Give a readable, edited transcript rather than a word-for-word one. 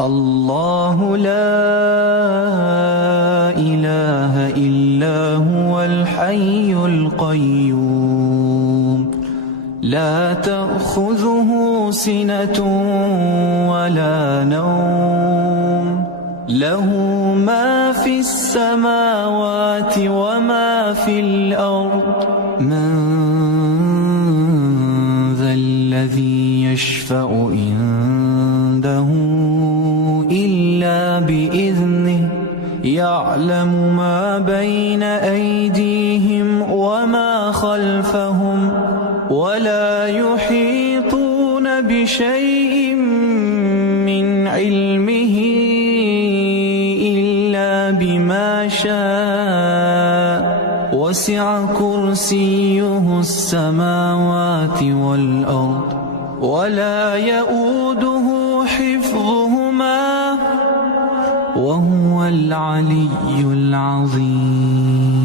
الله لا إله إلا هو الحي القيوم لا تأخذه سنة ولا نوم له ما في السماوات وما في الأرض من ذا الذي يشفع عنده إلا بإذنه يعلم ما بين أيديهم وما خلفهم ولا يحيطون بشيء من علمه إلا بما شاء وسع كرسيه السماوات والأرض ولا يؤوده حفظهما وهو العلي العظيم.